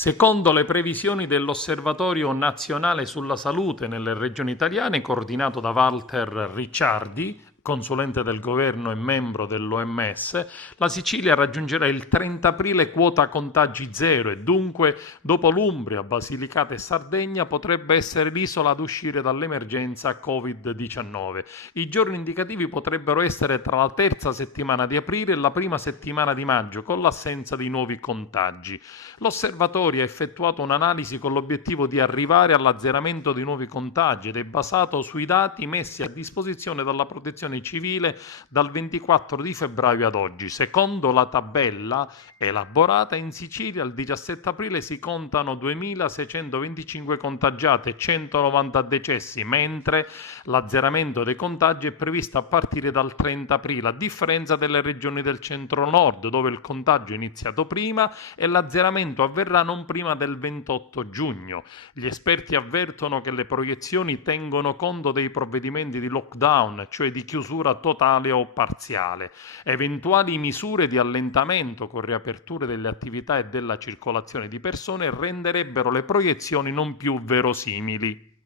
Secondo le previsioni dell'Osservatorio Nazionale sulla Salute nelle regioni italiane, coordinato da Walter Ricciardi, consulente del governo e membro dell'OMS, la Sicilia raggiungerà il 30 aprile quota contagi zero e dunque, dopo l'Umbria, Basilicata e Sardegna, potrebbe essere l'isola ad uscire dall'emergenza Covid-19. I giorni indicativi potrebbero essere tra la terza settimana di aprile e la prima settimana di maggio, con l'assenza di nuovi contagi. L'osservatorio ha effettuato un'analisi con l'obiettivo di arrivare all'azzeramento dei nuovi contagi ed è basato sui dati messi a disposizione dalla Protezione Civile dal 24 di febbraio ad oggi. Secondo la tabella elaborata, in Sicilia il 17 aprile si contano 2.625 contagiati e 190 decessi, mentre l'azzeramento dei contagi è previsto a partire dal 30 aprile, a differenza delle regioni del centro-nord, dove il contagio è iniziato prima e l'azzeramento avverrà non prima del 28 giugno. Gli esperti avvertono che le proiezioni tengono conto dei provvedimenti di lockdown, cioè di chiusura totale o parziale. Eventuali misure di allentamento con riaperture delle attività e della circolazione di persone renderebbero le proiezioni non più verosimili.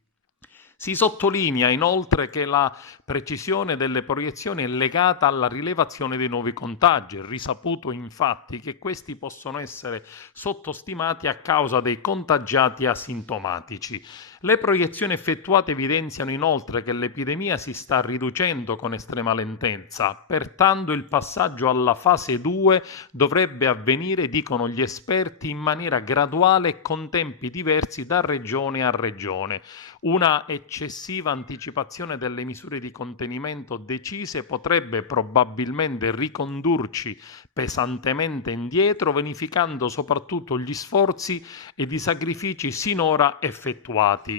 Si sottolinea inoltre che la precisione delle proiezioni è legata alla rilevazione dei nuovi contagi. È risaputo infatti che questi possono essere sottostimati a causa dei contagiati asintomatici. Le proiezioni effettuate evidenziano inoltre che l'epidemia si sta riducendo con estrema lentezza, pertanto il passaggio alla fase 2 dovrebbe avvenire, dicono gli esperti, in maniera graduale e con tempi diversi da regione a regione. Una eccessiva anticipazione delle misure di contenimento decise potrebbe probabilmente ricondurci pesantemente indietro, vanificando soprattutto gli sforzi ed i sacrifici sinora effettuati.